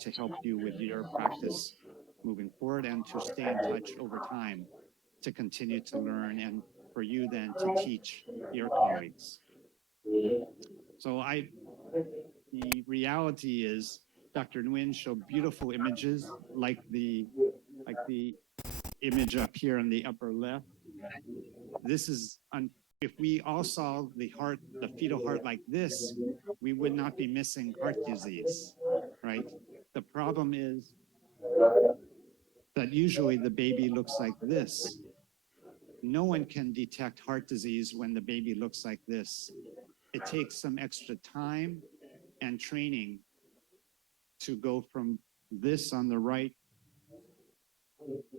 to help you with your practice moving forward and to stay in touch over time to continue to learn and for you then to teach your colleagues. So the reality is Dr. Nguyen showed beautiful images like the image up here in the upper left. This is, if we all saw the heart, the fetal heart like this, we would not be missing heart disease, right? The problem is that usually the baby looks like this. No one can detect heart disease when the baby looks like this. It takes some extra time and training to go from this on the right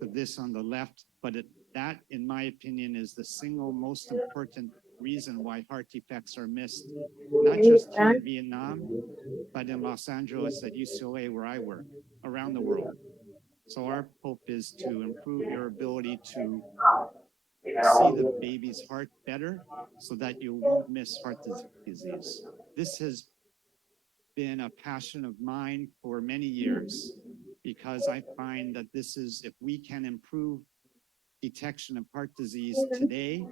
to this on the left. But that, in my opinion, is the single most important reason why heart defects are missed, not just here in Vietnam, but in Los Angeles at UCLA, where I work, around the world. So our hope is to improve your ability to see the baby's heart better so that you won't miss heart disease. This has been a passion of mine for many years because I find that this is, if we can improve detection of heart disease today,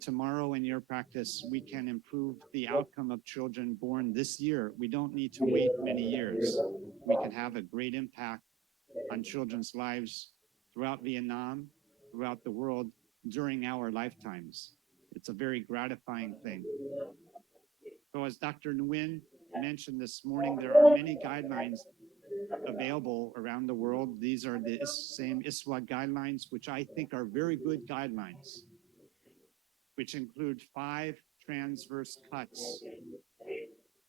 tomorrow in your practice, we can improve the outcome of children born this year. We don't need to wait many years. We can have a great impact on children's lives throughout Vietnam, throughout the world during our lifetimes. It's a very gratifying thing. So as Dr. Nguyen mentioned this morning, there are many guidelines available around the world. These are the same ISWA guidelines, which I think are very good guidelines, which include 5 transverse cuts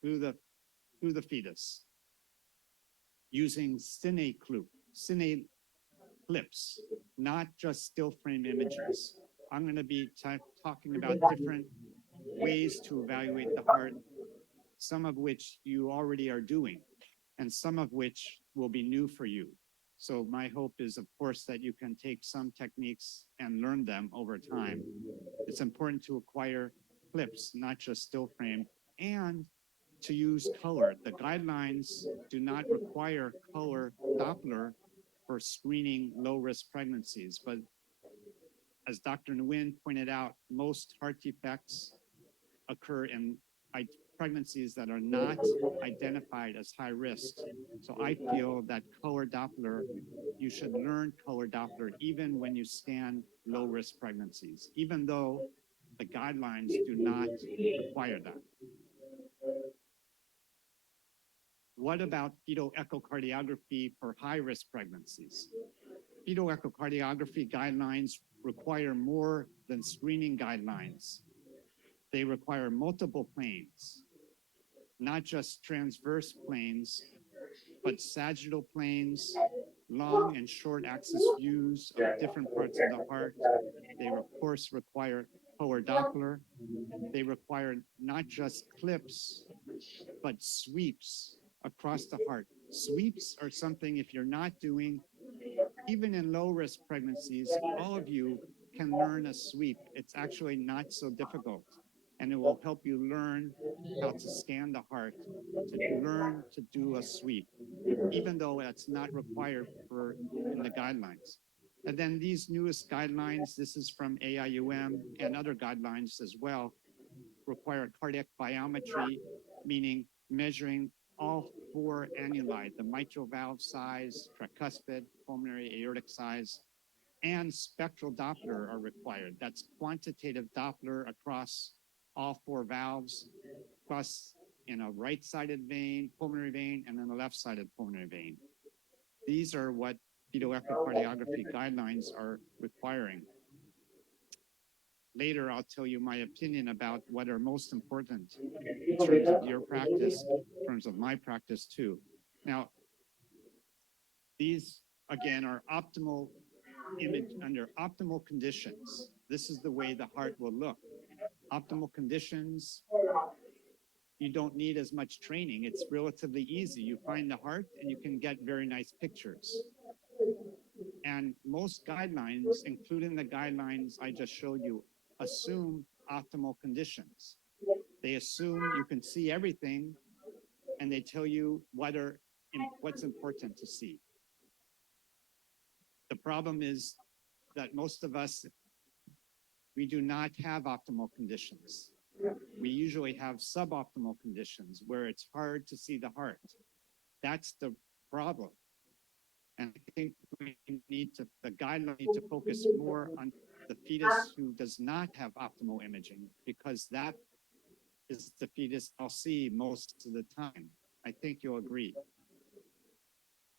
through the fetus using cine clips, not just still frame images. I'm going to be talking about different ways to evaluate the heart, some of which you already are doing, and some of which will be new for you. So my hope is, of course, that you can take some techniques and learn them over time. It's important to acquire clips, not just still frame, and to use color. The guidelines do not require color Doppler for screening low-risk pregnancies, but as Dr. Nguyen pointed out, most heart defects occur in pregnancies that are not identified as high risk. So I feel that color Doppler, you should learn color Doppler even when you scan low-risk pregnancies, even though the guidelines do not require that. What about fetal echocardiography for high-risk pregnancies? Fetal echocardiography guidelines require more than screening guidelines. They require multiple planes, not just transverse planes, but sagittal planes, long and short axis views of different parts of the heart. They, of course, require color Doppler. They require not just clips, but sweeps across the heart. Sweeps are something, if you're not doing, even in low-risk pregnancies, all of you can learn a sweep. It's actually not so difficult, and it will help you learn how to scan the heart, to learn to do a sweep, even though that's not required in the guidelines. And then these newest guidelines, this is from AIUM and other guidelines as well, require cardiac biometry, meaning measuring all 4 annuli, the mitral valve size, tricuspid, pulmonary aortic size, and spectral Doppler are required. That's quantitative Doppler across all 4 valves, plus in a right-sided vein, pulmonary vein, and then a left-sided pulmonary vein. These are what fetal echocardiography guidelines are requiring. Later, I'll tell you my opinion about what are most important in terms of your practice, in terms of my practice too. Now, these, again, are optimal image under optimal conditions. This is the way the heart will look. Optimal conditions, you don't need as much training. It's relatively easy. You find the heart and you can get very nice pictures. And most guidelines, including the guidelines I just showed you, assume optimal conditions. They assume you can see everything, and they tell you whether what's important to see. The problem is that most of us, we do not have optimal conditions. We usually have suboptimal conditions where it's hard to see the heart. That's the problem. And I think the guidelines need to focus more on the fetus who does not have optimal imaging, because that is the fetus I'll see most of the time. I think you'll agree.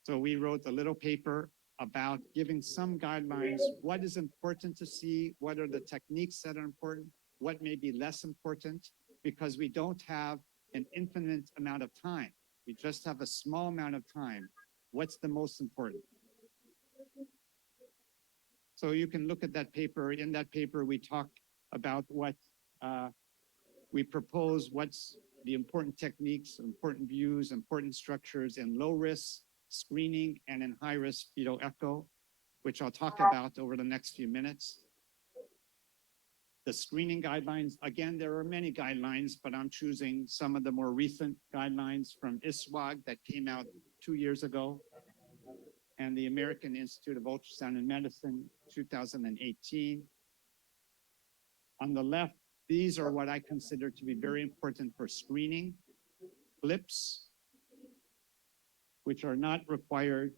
So we wrote a little paper about giving some guidelines, what is important to see, what are the techniques that are important, what may be less important, because we don't have an infinite amount of time. We just have a small amount of time. What's the most important? So you can look at that paper. In that paper, we talk about what we propose, what's the important techniques, important views, important structures in low risk screening and in high risk fetal echo, which I'll talk about over the next few minutes. The screening guidelines, again, there are many guidelines, but I'm choosing some of the more recent guidelines from ISWAG that came out 2 years ago, and the American Institute of Ultrasound and Medicine, 2018. On the left, these are what I consider to be very important for screening. Clips, which are not required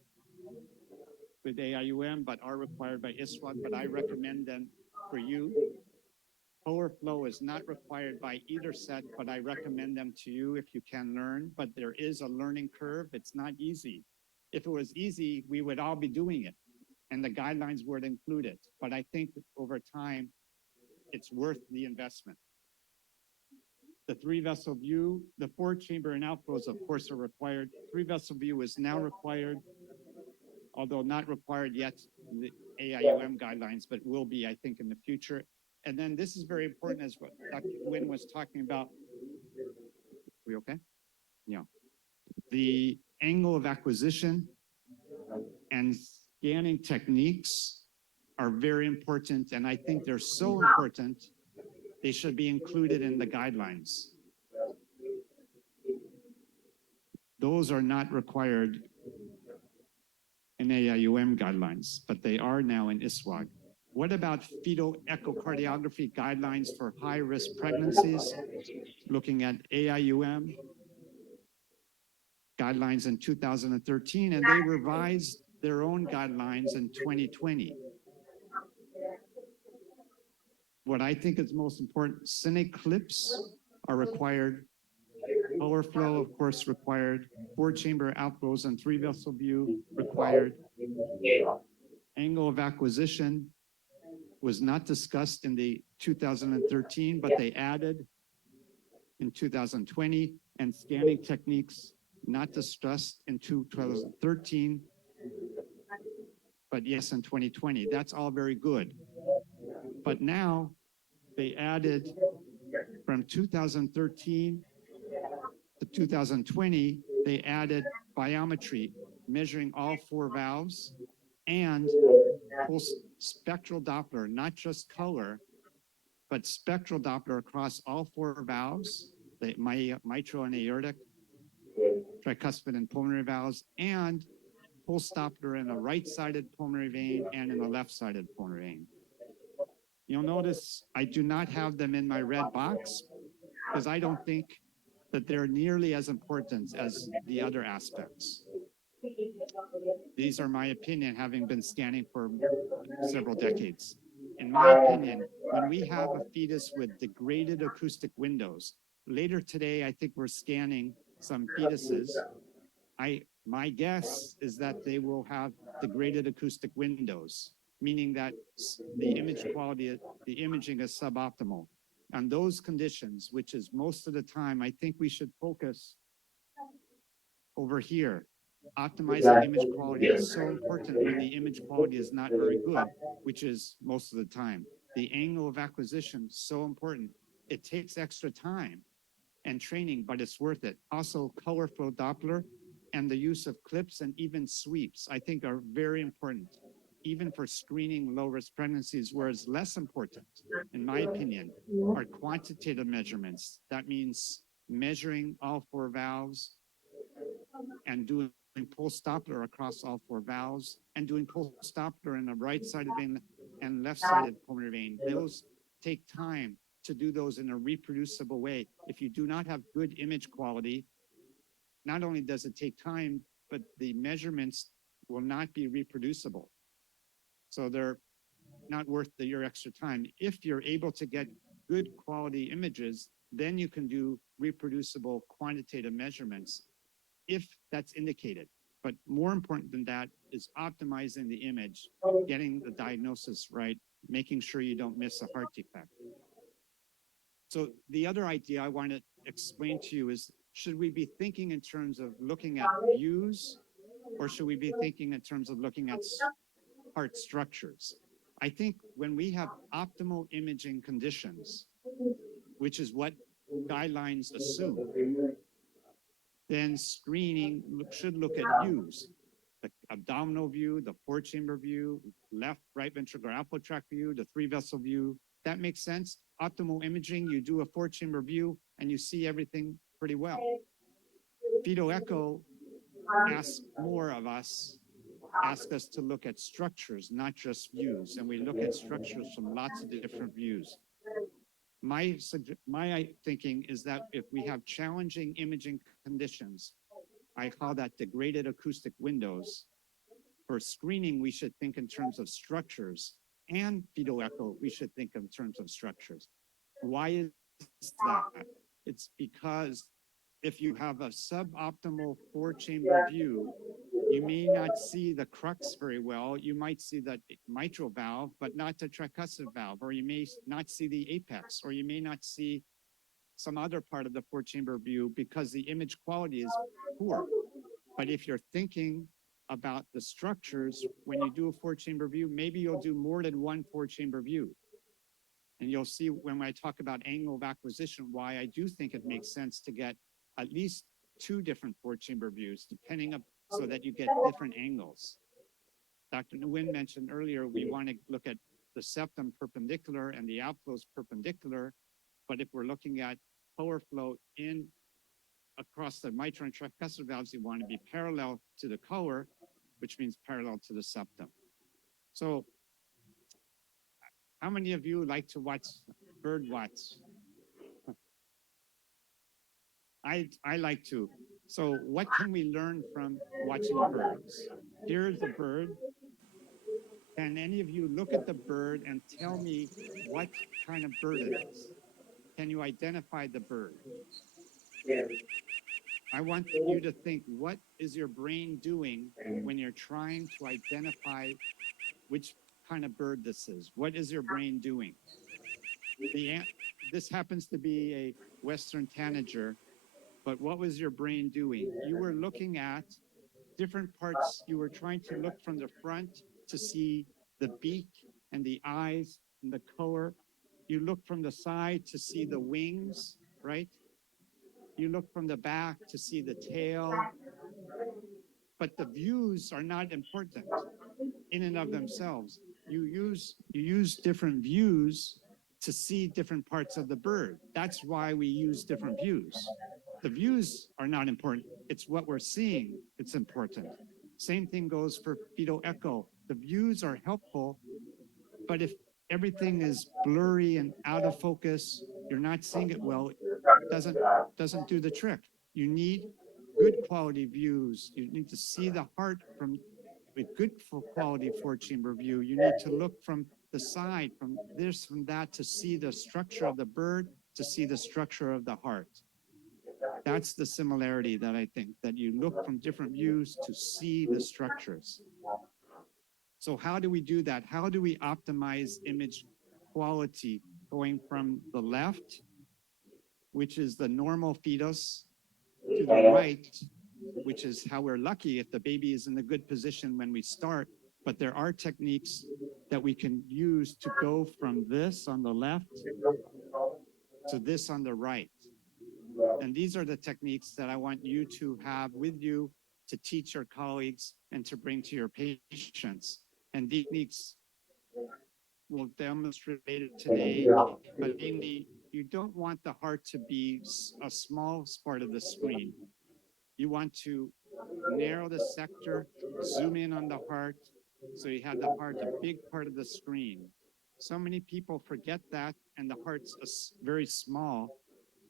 with AIUM, but are required by ISWAG, but I recommend them for you. Overflow is not required by either set, but I recommend them to you if you can learn, but there is a learning curve. It's not easy. If it was easy, we would all be doing it, and the guidelines would include it. But I think over time, it's worth the investment. The 3-vessel view, the 4-chamber and outflows, of course, are required. 3-vessel view is now required, although not required yet in the AIUM guidelines, but will be, I think, in the future. And then this is very important, as what Dr. Nguyen was talking about. We okay? Yeah. The angle of acquisition and scanning techniques are very important, and I think they're so important, they should be included in the guidelines. Those are not required in AIUM guidelines, but they are now in ISWAG. What about fetal echocardiography guidelines for high-risk pregnancies? Looking at AIUM guidelines in 2013, and they revised their own guidelines in 2020. What I think is most important, cine clips are required. Power flow, of course, required. 4-chamber outflows and 3-vessel view required. Angle of acquisition was not discussed in the 2013, but they added in 2020, and scanning techniques not discussed in 2013, but yes, in 2020. That's all very good. But now they added from 2013 to 2020, they added biometry, measuring all 4 valves, and full spectral Doppler, not just color, but spectral Doppler across all 4 valves, the mitral and aortic, tricuspid and pulmonary valves, and pulse Doppler in a right-sided pulmonary vein and in a left-sided pulmonary vein. You'll notice I do not have them in my red box because I don't think that they're nearly as important as the other aspects. These are my opinion, having been scanning for several decades. In my opinion, when we have a fetus with degraded acoustic windows, later today, I think we're scanning some fetuses. My guess is that they will have degraded acoustic windows, meaning that the image quality, the imaging is suboptimal. On those conditions, which is most of the time, I think we should focus over here. Optimizing image quality is so important when the image quality is not very good, which is most of the time. The angle of acquisition is so important. It takes extra time and training, but it's worth it. Also, color flow Doppler and the use of clips and even sweeps, I think, are very important, even for screening low-risk pregnancies, whereas less important, in my opinion, are quantitative measurements. That means measuring all 4 valves and doing pulse Doppler across all four valves and doing pulse Doppler in the right-sided vein and left-sided pulmonary vein. Those take time to do those in a reproducible way. If you do not have good image quality, not only does it take time, but the measurements will not be reproducible. So they're not worth your extra time. If you're able to get good quality images, then you can do reproducible quantitative measurements if that's indicated. But more important than that is optimizing the image, getting the diagnosis right, making sure you don't miss a heart defect. So the other idea I want to explain to you is, should we be thinking in terms of looking at views, or should we be thinking in terms of looking at heart structures? I think when we have optimal imaging conditions, which is what guidelines assume, then screening should look at views. The abdominal view, the four-chamber view, left, right ventricular outflow tract view, the three-vessel view. That makes sense. Optimal imaging, you do a four-chamber view and you see everything pretty well. Fetal echo asks more of us, asks us to look at structures, not just views. And we look at structures from lots of different views. My thinking is that if we have challenging imaging conditions, I call that degraded acoustic windows. For screening, we should think in terms of structures, and fetal echo, we should think in terms of structures. Why is that? It's because if you have a suboptimal four-chamber view, you may not see the crux very well. You might see the mitral valve, but not the tricuspid valve, or you may not see the apex, or you may not see some other part of the four-chamber view because the image quality is poor. But if you're thinking about the structures, when you do a four-chamber view, maybe you'll do more than one four-chamber view. And you'll see when I talk about angle of acquisition, why I do think it makes sense to get at least two different four-chamber views, depending on, so that you get different angles. Dr. Nguyen mentioned earlier, we want to look at the septum perpendicular and the outflows perpendicular. But if we're looking at power flow in across the mitral and tricuspid valves, you want to be parallel to the color, which means parallel to the septum. So how many of you like to watch bird watch? I like to. So what can we learn from watching birds? Here's a bird. Can any of you look at the bird and tell me what kind of bird it is? Can you identify the bird? I want you to think, what is your brain doing when you're trying to identify which kind of bird this is? What is your brain doing? This happens to be a Western tanager, but what was your brain doing? You were looking at different parts. You were trying to look from the front to see the beak and the eyes and the color. You look from the side to see the wings, right? You look from the back to see the tail. But the views are not important in and of themselves. You use different views to see different parts of the bird. That's why we use different views. The views are not important. It's what we're seeing it's important. Same thing goes for fetal echo. The views are helpful, but if everything is blurry and out of focus, you're not seeing it well, doesn't do the trick. You need good quality views. You need to see the heart from with good quality four-chamber view. You need to look from the side, from this, from that, to see the structure of the bird, to see the structure of the heart. That's the similarity that I think, that you look from different views to see the structures. So how do we do that? How do we optimize image quality going from the left, which is the normal fetus, to the right, which is how we're lucky if the baby is in a good position when we start. But there are techniques that we can use to go from this on the left to this on the right. And these are the techniques that I want you to have with you to teach your colleagues and to bring to your patients. And these techniques will demonstrate it today, but mainly you don't want the heart to be a small part of the screen. You want to narrow the sector, zoom in on the heart. So you have the heart, a big part of the screen. So many people forget that, and the heart's very small,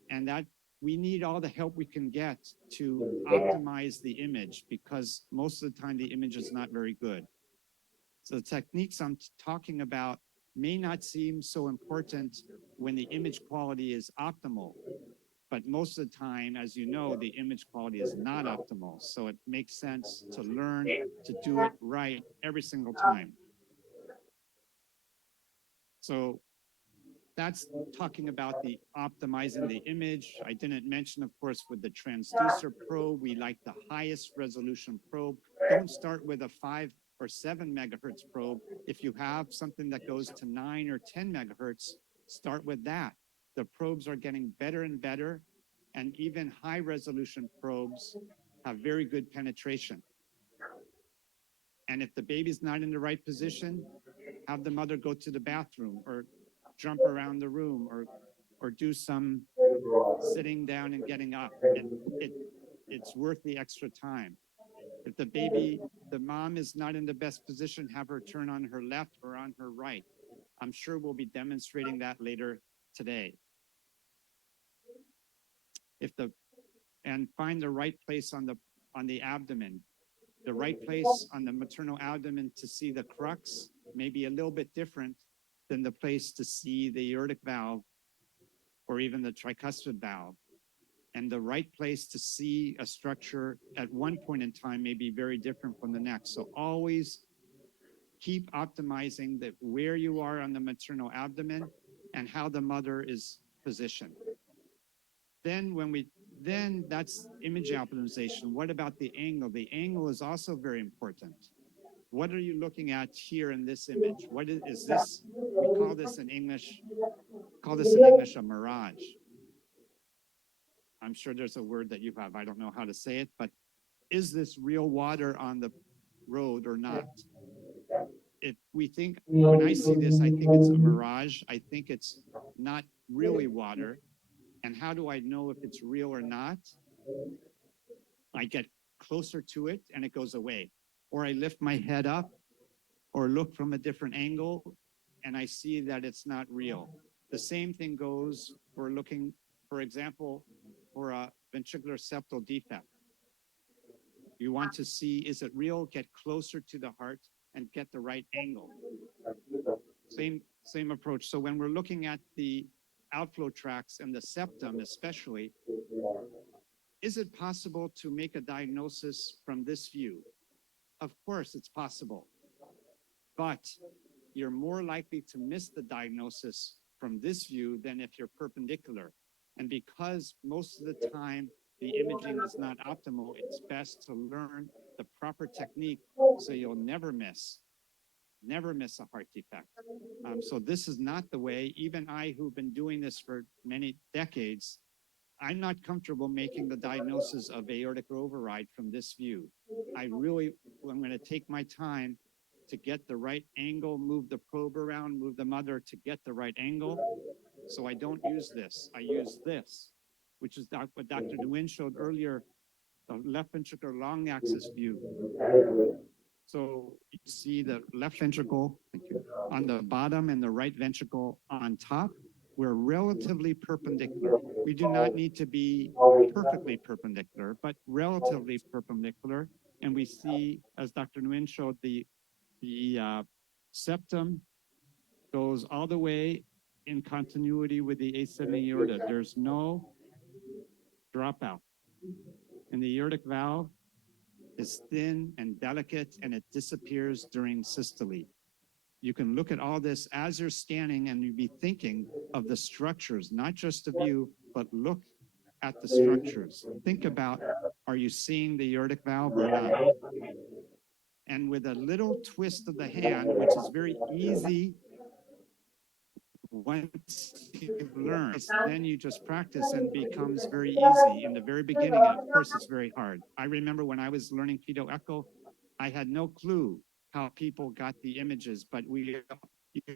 and that we need all the help we can get to optimize the image because most of the time the image is not very good. So the techniques I'm talking about may not seem so important when the image quality is optimal, but most of the time, as you know, the image quality is not optimal. So it makes sense to learn to do it right every single time. So that's talking about the optimizing the image. I didn't mention, of course, with the transducer probe, we like the highest resolution probe. Don't start with a 5 or 7 megahertz probe. If you have something that goes to 9 or 10 megahertz, start with that. The probes are getting better and better, and even high resolution probes have very good penetration. And if the baby's not in the right position, have the mother go to the bathroom or jump around the room or do some sitting down and getting up. It's worth the extra time. If the mom is not in the best position, have her turn on her left or on her right. I'm sure we'll be demonstrating that later today. And find the right place on the abdomen. The right place on the maternal abdomen to see the crux may be a little bit different than the place to see the aortic valve or even the tricuspid valve. And the right place to see a structure at one point in time may be very different from the next. So always keep optimizing where you are on the maternal abdomen and how the mother is positioned. Then that's image optimization. What about the angle? The angle is also very important. What are you looking at here in this image? What is this? We call this in English a mirage. I'm sure there's a word that you have. I don't know how to say it, but is this real water on the road or not? If we think, when I see this, I think it's a mirage. I think it's not really water. And how do I know if it's real or not? I get closer to it and it goes away. Or I lift my head up or look from a different angle and I see that it's not real. The same thing goes for looking, for example, for a ventricular septal defect. You want to see, is it real? Get closer to the heart and get the right angle. Same approach. So when we're looking at the outflow tracts and the septum especially, is it possible to make a diagnosis from this view? Of course it's possible, but you're more likely to miss the diagnosis from this view than if you're perpendicular. And because most of the time the imaging is not optimal, it's best to learn the proper technique so you'll never miss a heart defect. So this is not the way. Even I, who've been doing this for many decades, I'm not comfortable making the diagnosis of aortic override from this view. I'm going to take my time to get the right angle, move the probe around, move the mother to get the right angle. So I don't use this. I use this, which is what Dr. Nguyen showed earlier, the left ventricular long axis view. So you see the left ventricle, thank you, on the bottom and the right ventricle on top. We're relatively perpendicular. We do not need to be perfectly perpendicular, but relatively perpendicular. And we see, as Dr. Nguyen showed, the septum goes all the way in continuity with the ascending aorta. There's no dropout. And the aortic valve is thin and delicate, and it disappears during systole. You can look at all this as you're scanning and you'd be thinking of the structures, not just the view, but look at the structures. Think about, are you seeing the aortic valve or not? And with a little twist of the hand, which is very easy once you learn, then you just practice and becomes very easy. In the very beginning, of course, it's very hard. I remember when I was learning fetal echo, I had no clue how people got the images, but you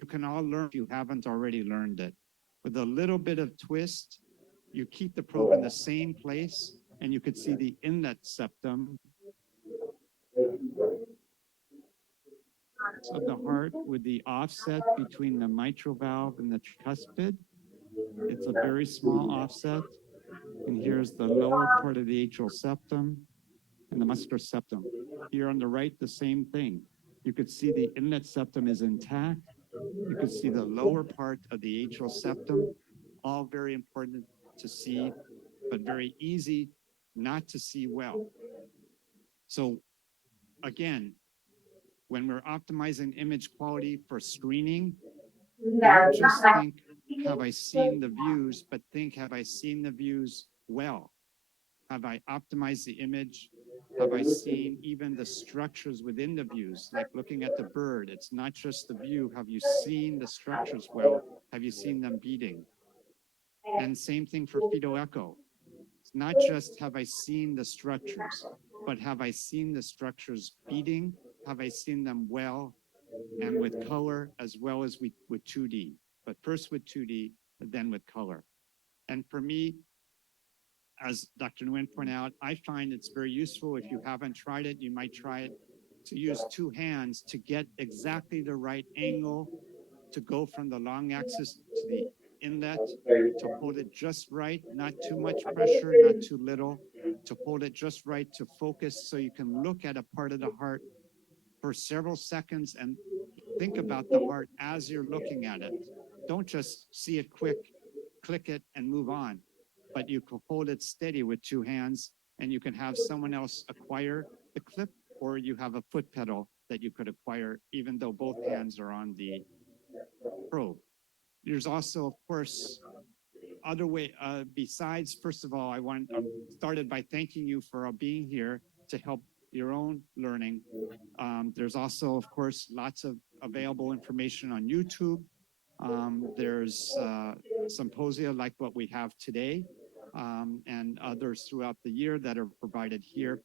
can all learn if you haven't already learned it. With a little bit of twist, you keep the probe in the same place and you could see the inlet septum of the heart with the offset between the mitral valve and the tricuspid. It's a very small offset. And here's the lower part of the atrial septum and the muscular septum. Here on the right, the same thing. You could see the inlet septum is intact. You could see the lower part of the atrial septum, all very important to see, but very easy not to see well. So again, when we're optimizing image quality for screening, don't just think, have I seen the views, but think, have I seen the views well? Have I optimized the image? Have I seen even the structures within the views, like looking at the bird? It's not just the view. Have you seen the structures well? Have you seen them beating? And same thing for fetal echo. It's not just have I seen the structures, but have I seen the structures beating? Have I seen them well and with color as well as with 2D? But first with 2D, then with color. And for me, as Dr. Nguyen pointed out, I find it's very useful. If you haven't tried it, you might try it to use two hands to get exactly the right angle to go from the long axis to the inlet, to hold it just right, not too much pressure, not too little, to hold it just right, to focus so you can look at a part of the heart for several seconds and think about the heart as you're looking at it. Don't just see it quick, click it, and move on. But you can hold it steady with two hands, and you can have someone else acquire the clip, or you have a foot pedal that you could acquire, even though both hands are on the probe. There's also, of course, other way, besides, first of all, I started by thanking you for being here to help your own learning. There's also, of course, lots of available information on YouTube. There's symposia like what we have today, and others throughout the year that are provided here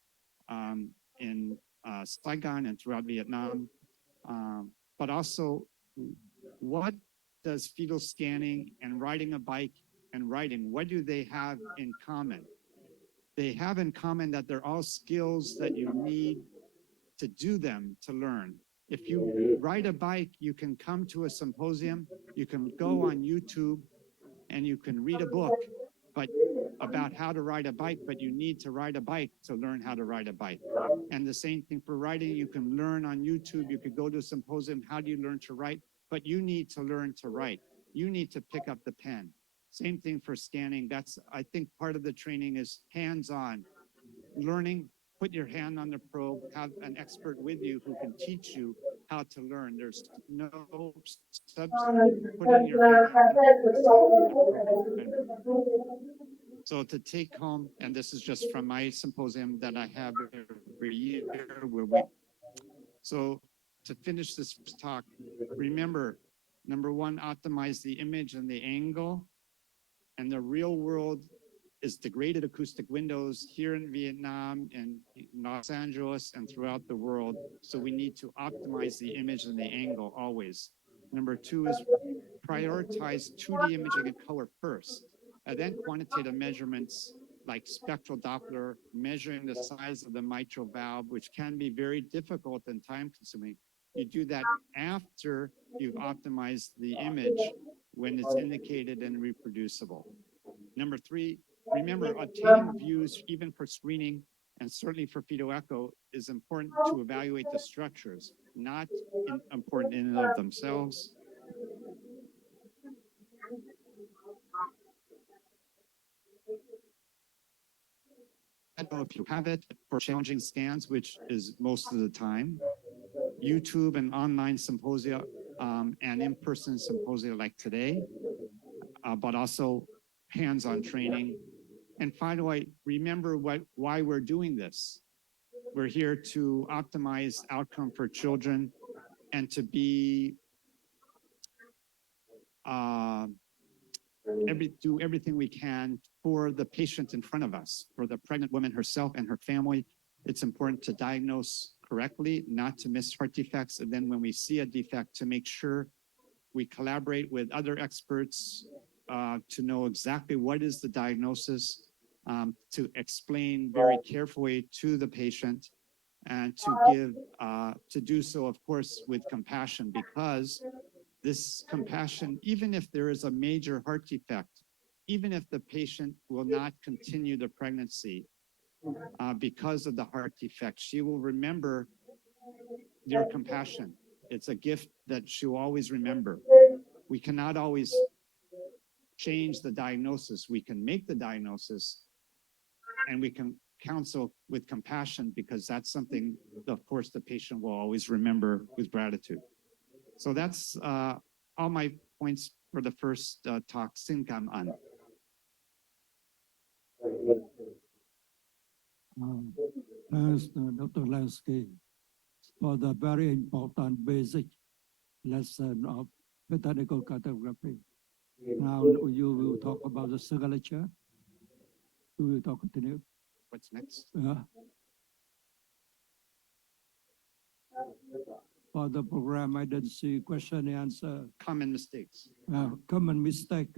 in Saigon and throughout Vietnam. But also, what does fetal scanning and riding a bike and writing, what do they have in common? They have in common that they're all skills that you need to do them to learn. If you ride a bike, you can come to a symposium, you can go on YouTube, and you can read a book but about how to ride a bike, but you need to ride a bike to learn how to ride a bike. And the same thing for writing, you can learn on YouTube, you could go to a symposium, how do you learn to write? But you need to learn to write. You need to pick up the pen. Same thing for scanning. That's, I think part of the training is hands-on. Learning, put your hand on the probe, have an expert with you who can teach you how to learn. There's no substitute putting your hand on the probe. So to take home, and this is just from my symposium that I have every year so to finish this talk, remember, number one, optimize the image and the angle. And the real world is degraded acoustic windows here in Vietnam and Los Angeles and throughout the world. So we need to optimize the image and the angle always. Number two is prioritize 2D imaging and color first, and then quantitative measurements like spectral Doppler, measuring the size of the mitral valve, which can be very difficult and time consuming. You do that after you've optimized the image when it's indicated and reproducible. Number three, remember obtaining views even for screening and certainly for fetal echo is important to evaluate the structures, not important in and of themselves. I don't know if you have it for challenging scans, which is most of the time. YouTube and online symposia and in-person symposia like today, but also hands-on training. And finally, remember why we're doing this. We're here to optimize outcome for children and to be do everything we can for the patient in front of us, for the pregnant woman herself and her family. It's important to diagnose correctly, not to miss heart defects. And then when we see a defect, to make sure we collaborate with other experts to know exactly what is the diagnosis, to explain very carefully to the patient and to do so, of course, with compassion, because this compassion, even if there is a major heart defect, even if the patient will not continue the pregnancy because of the heart defect, she will remember your compassion. It's a gift that she'll always remember. We cannot always change the diagnosis. We can make the diagnosis and we can counsel with compassion, because that's something, of course, the patient will always remember with gratitude. So that's all my points for the first talk. Xin Kam An. Thanks, Dr. Lansky, for the very important basic lesson of botanical cartography. Now you will talk about the signature. You will talk continue. What's next? For the program, I didn't see question and answer. Common mistakes. Common mistake.